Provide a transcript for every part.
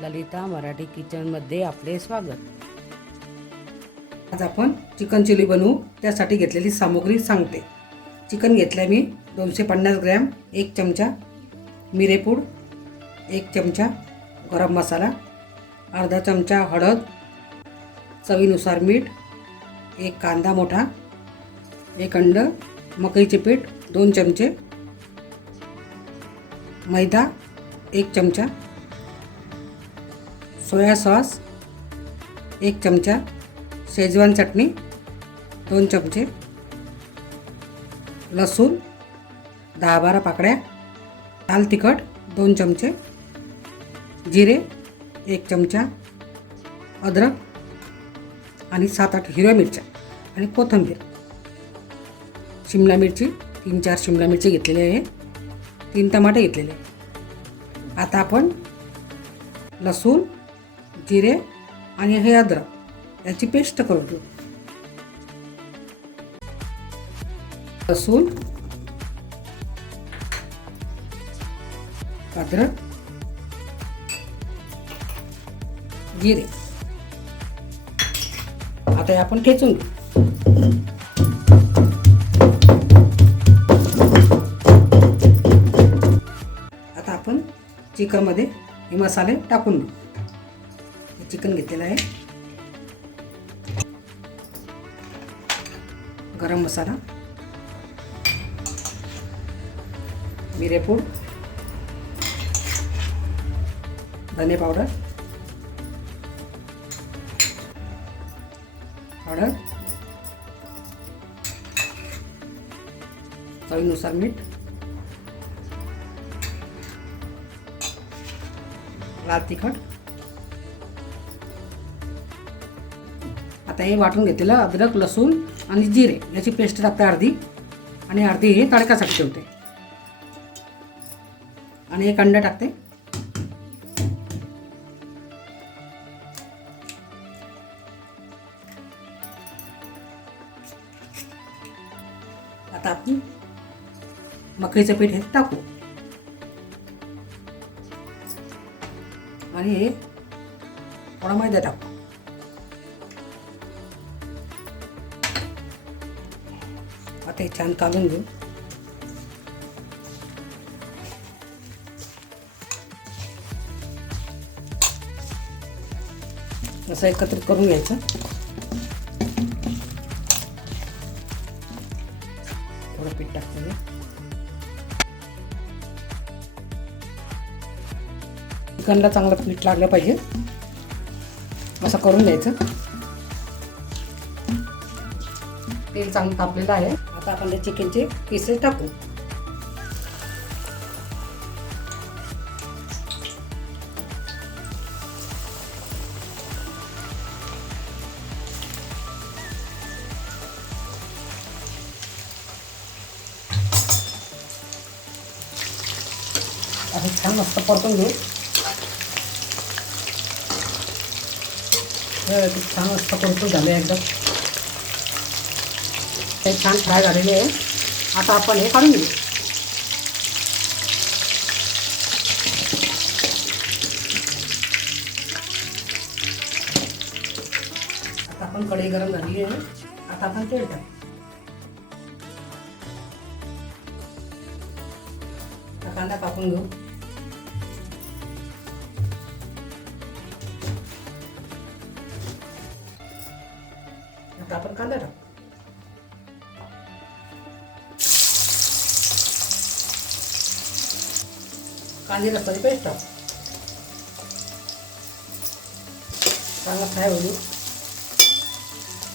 ललिता मराठी किचनमध्ये आपले स्वागत। आज आपण चिकन चिली बनवू। त्यासाठी घेतलेली सामग्री सांगते। चिकन घेतले मी 250 ग्रॅम, 1 चमचा मिरेपूड, 1 चमचा गरम मसाला, अर्धा चमचा हळद, चवीनुसार मीठ, 1 कांदा मोठा, 1 अंड, मकईचे पीठ 2 चमचे, मैदा 1 चमचा, सोया सॉस 1 चमचा, शेजवान चटणी 2 चमचे, लसूण 10-12 पाकळ्या, लाल तिखट 2 चमचे, जिरे 1 चमचा, अद्रक आणि 7-8 हिरव्या मिरच्या आणि कोथिंबीर, शिमला मिरची 3-4 शिमला मिरची घेतलेली आहे, 3 टमाटे घेतलेले आहे। आता आपण लसूण, जिरे आणि हे अद्रक याची पेस्ट करून घेऊ। लसूण, अद्रक, जिरे आता हे आपण ठेचून घेऊ। आता आपण चिकनमध्ये हे मसाले टाकून घेऊ। चिकन घेतलेलं आहे, गरम मसाला, मिरेपूड, धने पावडर, हळद, चवीनुसार मीठ, लाल तिखट। आता हे वाटून घेतलेलं अद्रक, लसूण आणि जिरे याची पेस्ट टाकते अर्धी, आणि अर्धी हे तडकासाठी ठेवते, आणि एक अंडा टाकते। आता आपण मकईचं पीठ हे टाकू, आणि हे थोडा मैदा टाकू। आता हे छान कालून घेऊ। असं एकत्रित करून घ्यायचं। थोडं पीठ टाकते, चिकनला चांगलं पीठ लागलं पाहिजे, असं करून घ्यायचं। तेल चांगलं तापलेलं आहे। आता आपण ते चिकनचे पीसेस टाकू। असं छान मस्त परतून घेऊ। छान मस्त परतून झाले, एकदम ते छान फ्राय झालेले आहे। आता आपण हे काढून घेऊ। आता आपण कढई गरम झाली आहे। आता आपण तेल टाकू। कांदा कापून घेऊ। आता आपण कांदा टाकू। कांदे लसणाची पेस्ट टाकू। चांगला फ्राय होऊ।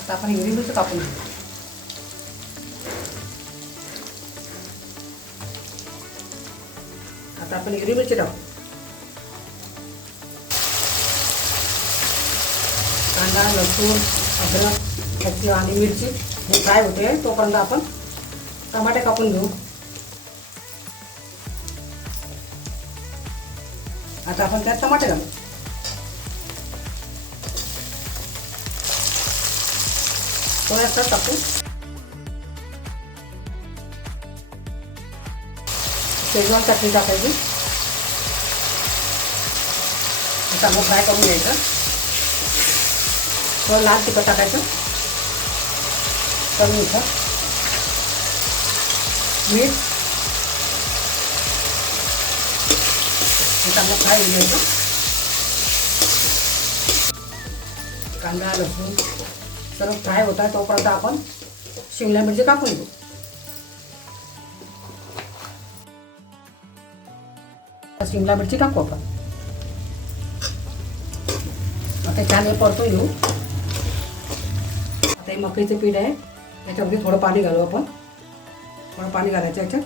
आता आपण हिरवी मिरची कापून घेऊ। आता आपण हिरवी मिरची टाकू। कांदा, लसूण, अद्रक आणि मिरची हे फ्राय होते तोपर्यंत आपण टमाटे कापून घेऊ। आता आपण त्यात टमाटे घालू। सोया सॉस टाकू। शेजवान चटणी टाकायची। हे चांगलं फ्राय करून घ्यायचं. थोडं लाल तिखट टाकायचं, चवीनुसार मीठ. हे चांगलं फ्राय होऊन घ्यायचं. कांदा लसूण सर्व फ्राय होत आहे तोपर्यंत आपण शिमला मिरची कापून घेऊ. शिमला मिरची टाकू आपण. आता छान हे परतून घेऊ. आता हे मकईचं पीठ आहे, त्याच्यामध्ये थोडं पाणी घालू आपण. थोडं पाणी घालायचं याच्यात.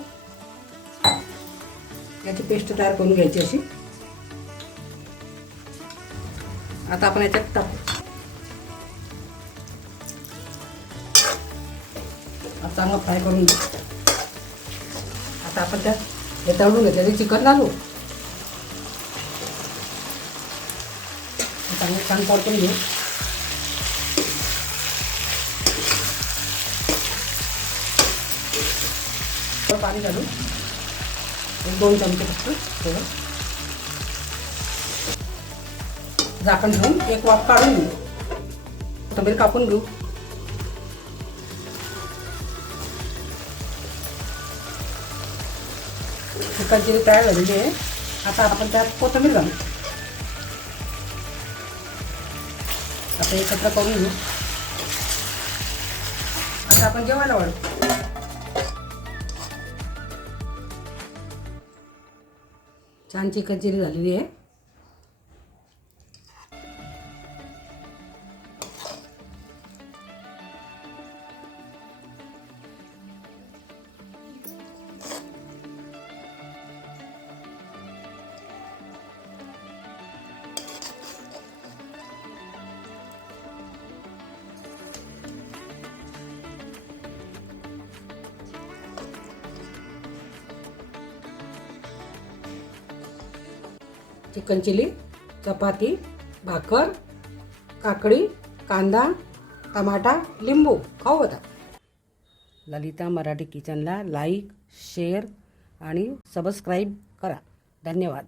याची पेस्ट तयार करून घ्यायची अशी. आता आपण याच्यात टाकू. आता चांगलं फ्राय करून घेऊ. आता आपण त्यात हे तळून घेतलेले चिकन घालू. चांगलं छान परतून घेऊ. पाणी घालू. 1-2 चमचे फक्त थोडं. झाकण ठेवून एक वाफ काढून घेऊ. कोथिंबीर कापून घेऊ. चिकन चिली तयार झालेली आहे. आता आपण त्यात कोथिंबीर घालू. आता एकत्र करून घेऊ. आता आपण जेवायला वाढू. छान चिकन चिली झालेली आहे. चिकन चिली, चपाती, भाकर, काकडी, कांदा, टमाटा, लिंबू खाऊ होता. ललिता मराठी किचनला लाईक, शेअर आणि सबस्क्राईब करा. धन्यवाद.